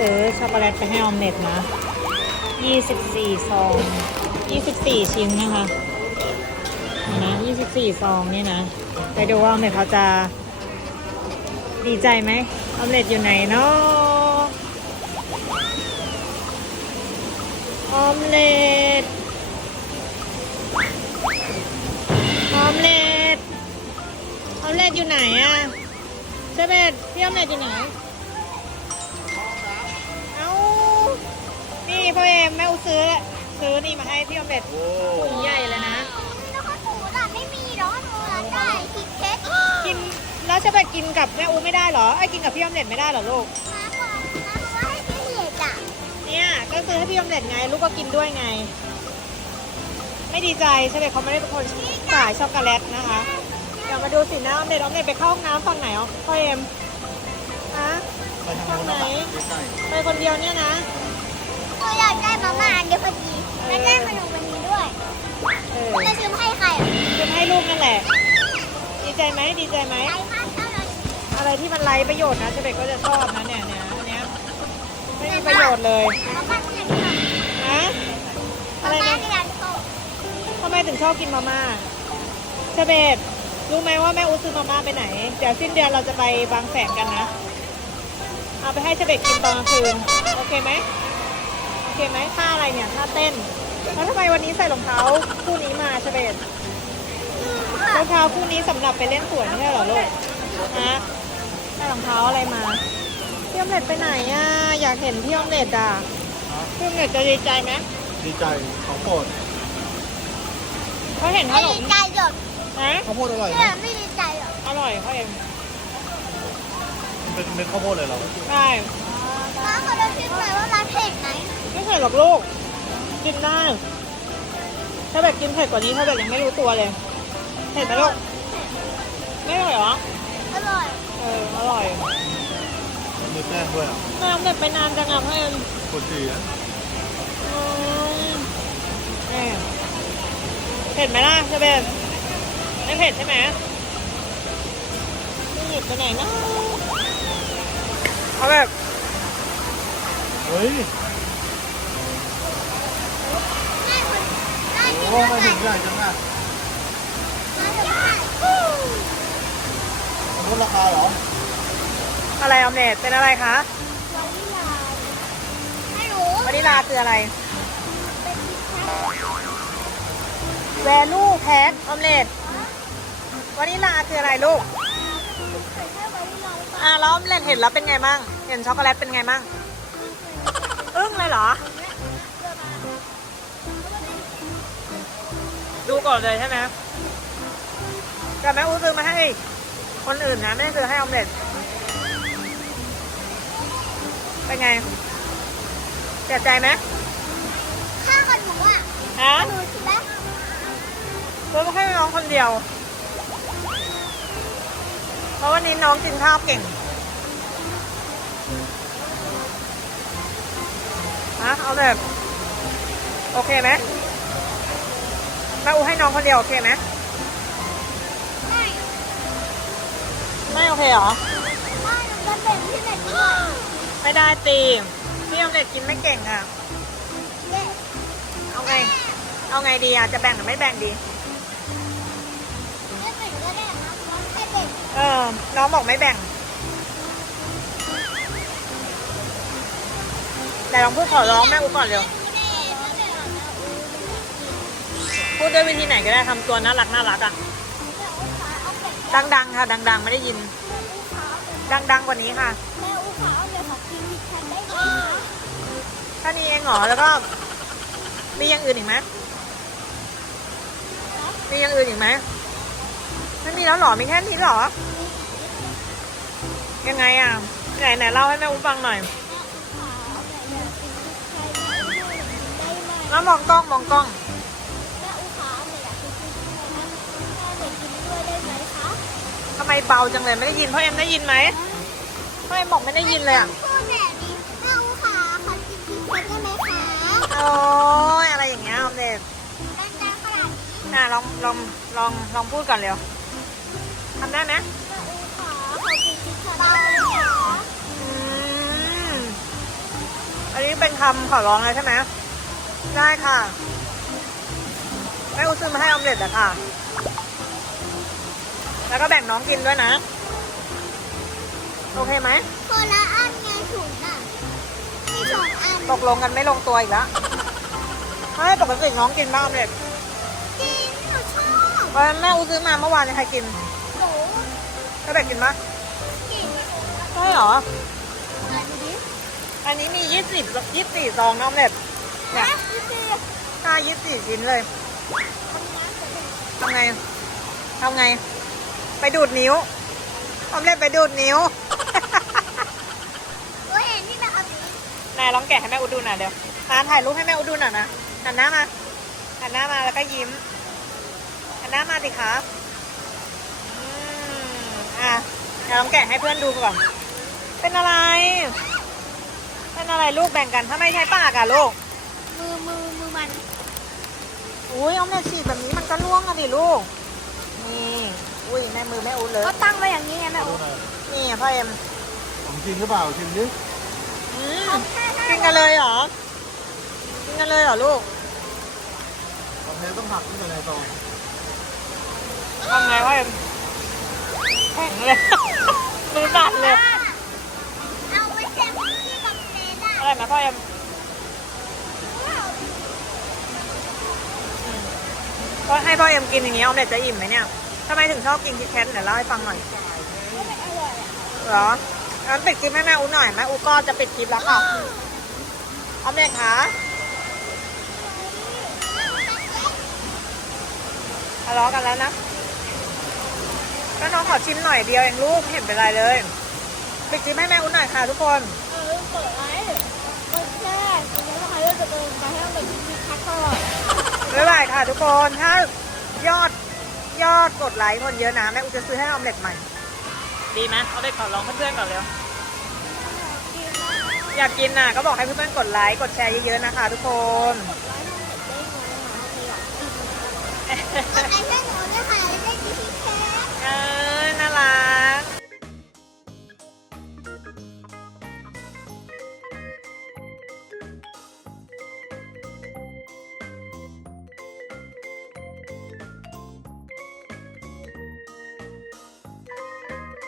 ซื้อช็อกโกแลตไปให้ออมเล็ตนะ 24ซอง24 ชิ้นนะคะนี่นะ24ซองนี่นะ ไปดูว่าออมเล็ตเขาจะดีใจไหมออมเล็ตอยู่ไหนเนาะออมเล็ตออมเล็ตออมเล็ตอยู่ไหนอะเชเบตพี่ออมเล็ตอยู่ไหน พ่อเอมแม่อูซื้อ ซื้อนี่มาให้พี่ออมเล็ตโอ้ถุงใหญ่เลยนะแล้วก็ถูล่ะไม่มีหรอหนูร้านได้คิดเค้กกินแล้วจะไปกินกับแม่อูไม่ได้เหรอไอ้ยกินกับพี่ออมเล็ตไม่ได้เหรอลูกมาก่อนนะเพราะว่าให้พี่เห็ดอะเนี่ยก็ซื้อให้พี่ออมเล็ตไง ลูกก็กินด้วยไง ไม่ดีใจใช่ไหมเขาไม่ได้เป็นคนขายช็อกโกแลตนะคะเดี๋ยวมาดูสินะออมเล็ตออมเล็ตไปเข้าห้องน้ำฝั่งไหนอ๋อพ่อเอ็มฮะไปทางโน้นนะใกล้ไปคนเดียวเนี่ยนะ หนูอยากได้มาม่าอันเดียวพอดีแล้วได้ขนมวันนี้ด้วยเออจะซื้อมาให้ใครอะจะให้ลูกนั่นแหละ ดีใจไหมดีใจไหม ใจมากเท่าไหร่อะไรที่มันไร้ประโยชน์นะเชเบตก็จะชอบนะเนี่ยเนี่ยอันเนี้ยไม่มีประโยชน์เลยมาม่าที่อยากกินฮะมาอะไรม่านะที่อยากกินทำไมถึงชอบกินมาม่าเชเบตรู้ไหมว่าแม่อูซื้อมาม่าไปไหน เดี๋ยวสิ้นเดือนเราจะไปบางแสนกันนะ เอาไปให้เชเบตกินตอนกลางคืน โอเคไหมโอ เคไหมท่าอะไรเนี่ยท่าเต้น แล้วทำไมวันนี้ใส่รองเท้าคู่นี้มาเชเบตรองเท้าคู่นี้สำหรับไปเล่นสวนไม่ใช่เหรอลูกฮะใส่รองเท้าอะไรมาพี่ออมเล็ตไปไหนอะอยากเห็นพี่ออมเล็ตอะพี่ออมเล็ตจะดีใจไหมๆดีใจของโปรดเขาเห็นขไม่นดีมใจหรอกฮะข้าวโพดอร่อยเพื่ไหมอไม่ดีใจหรอกอร่อยเขาเองมันเป็นเม็ดข้าวโพดเลยเหรอ ใช่ มาเขาจะคิดหน่อยว่ามันเผ็ดไหมไม่เผ็ดหรอกลูก กินได้ ถ้าแบบกินเผ็ดกว่านี้ถ้าแบบยังไม่รู้ตัวเลย เผ็ดไหมลูก ไม่อร่อยเหรอ อร่อย เออ อร่อยมันมีแป้งด้วยอะน้ำเด็ดไปนานจังอะเพื่อนปวดฉี่นะอืมแม่เผ็ดไหมล่ะเชเบนไม่เผ็ดใช่ไหมไม่เผ็ดไปไหนนะเอาแบบ เฮ้ยโอ้ไม่ถึงใหญ่จังอะลดราคาเหรอ อะไรออมเล็ตเป็นอะไรคะวานิลาวานิลาคืออะไรแวลูแพ็คออมเล็ตวานิลาคืออะไรลูกใส่แค่วานิลาอ่าแล้วออมเล็ตเห็นแล้วเป็นไงบ้างเห็นช็อกโกแลตเป็นไงบ้าง งเลยเหรอ ดูก่อนเลยใช่ไหมแต่แม่อูซื้อมาให้คนอื่นนะ ไม่ได้ซื้อให้ออมเล็ตเป็นไงเสียใจไหมข้าวกับหนูอะฮะหนูใช่ไหมซื้อมาให้น้องคนเดียว เพราะวันนี้น้องกินข้าวเก่ง ฮะเอาแบบโอเคไหมแม่อูให้น้องคนเดียวโอเคไหมไม่ไม่โอเคเหรอไม่หนูจะเป็นที่ไหนด้วยไม่ได้ตีพี่ออมเล็ตกินไม่เก่งอะเนี่ยเอาไง เอาไงดีอะจะแบ่งหรือไม่แบ่งดีไม่เป็นก็ได้นะเพราะแค่เด็กเออ น้องบอกไม่แบ่ง แต่ลองพูดขอร้องแม่อูก่อนเร็วไม่ได้ไม่ได้หรอกนะอู้พูดด้วยวิธีไหนก็ได้ทำตัวน่ารักน่ารักอะแม่อู้ขาเอาเป็ดดังๆค่ะ ดังๆ ไม่ได้ยินแม่อู้ขาเอาเป็ดดังๆกว่านี้ค่ะแม่กูขอเป็ดขอกินมีแทนได้ไหมแค่นี้เองเหรอ แล้วก็ มีอย่างอื่นอีกไหมมีอย่างอื่นอีกไหมไม่มีแล้วเหรอ มีแค่นี้หรอ ยังไงอะ ไหนไหนเล่าให้แม่อูฟังหน่อย แล้วมองกล้องมองกล้อง แม่อู้ขาเอาเป็ดอยากกินพริกไทยนะแม่เด็กกินด้วยได้ไหมคะทำไมเบาจังเลยไม่ได้ยินพ่อเอ็มได้ยินไหมพ่อเอ็มบอกไม่ได้ยินเลยอะพูดแบบนี้แม่อู้ขาขอกินพริกไทยได้ไหมคะโอ้ยอะไรอย่างเงี้ยออมเด็ดดังๆขนาดนี้อะลองลองลองลองพูดก่อนเร็วทำได้ไหมแม่อู้ขาขอกินพริกไทยได้ไหมคะอืมทำขอร้องเลยใช่ไหม ได้ค่ะแม่อุซื้อมาให้ออมเล็ตอะค่ะ แล้วก็แบ่งน้องกินด้วยนะ โอเคไหมคนละอันไงถุงอะมีสองอันตกลงกันไม่ลงตัวอีกแล้วให้ปกติน้องกินบ้างออมเล็ตจริงหนูชอบวันนั้นแม่อุซื้อมาเมื่อวานเนี่ยใครกินหนูเชเบตกินปะกินใช่เหรออะดูดิอันนี้มียี่สิบยี่สิบสี่ซองนะออมเล็ต เนี่ยนะดูสิห้ายี่สิบสี่ชิ้นเลยทำน้ำเสร็จแล้วทำไงทำไง ไปดูดนิ้วออมเล็ตไปดูดนิ้วโอ้ยเห็นที่แบบอันนี้นายลองแกะให้แม่อุดดูหน่อยเดี๋ยวมาถ่ายรูปให้แม่อุดดูหน่อยนะหันหน้ามาหันหน้ามาแล้วก็ยิ้มหันหน้ามาสิคะอืมอะเดี๋ยวลองแกะให้เพื่อนดูก่อน เป็นอะไร เป็นอะไรลูกแบ่งกันถ้าไม่ใช้ปากอะลูก มือมือมือมันอุ้ยออมเล็ตฉีกแบบนี้มันก็ล่วงอะดิลูก นี่อุ้ยแม่มือแม่อุดเลยก็ตั้งไว้อย่างนี้ไงแม่ดูโอ๊หน่อยนี่พ่อเอ็มของจริงหรือเปล่าชิมดิอืมกินกันเลยเหรอกินกันเลยเหรอลูกของแท้ต้องหักขึ้นไปในซองทำไงพ่อเอ็มแข็งเลยมือสั่นเลยเอาไว้เช็ดที่กับเซนอะอะไรไหมพ่อเอ็ม ก็ให้พ่อเอ็มกินอย่างนี้ออมเล็ตจะอิ่มไหมเนี่ยทำไมถึงชอบกินคิดแคทเดี๋ยวเล่าให้ฟังหน่อยไม่เป็นอร่อยอะเหรองั้นปิดคลิปให้แม่อูหน่อยแม่อูก็จะปิดคลิปแล้วค่ะออมเล็ตคะทะเลาะกันแล้วนะก็น้องขอชิมหน่อยเดียวเองลูกเห็นเป็นไรเลยปิดคลิปให้แม่อูหน่อยค่ะทุกคนเออเปิดไว้กดแชร์ทีนี้นะคะเราจะเดินไปให้เราไปกินพิซซ่าก่อน บ๊ายบายค่ะทุกคน ถ้ายอดยอดกดไลค์คนเยอะนะแม่อูจะซื้อให้ออมเล็ตใหม่ ดีไหมเอาเล็ตขอลองเพื่อนๆก่อนเร็ว อยากกินน่ะ ก็บอกให้เพื่อนๆกดไลค์กดแชร์เยอะๆนะคะ ทุกคนกดไลค์ให้หนูด้วยค่ะแล้วได้กินที่แค่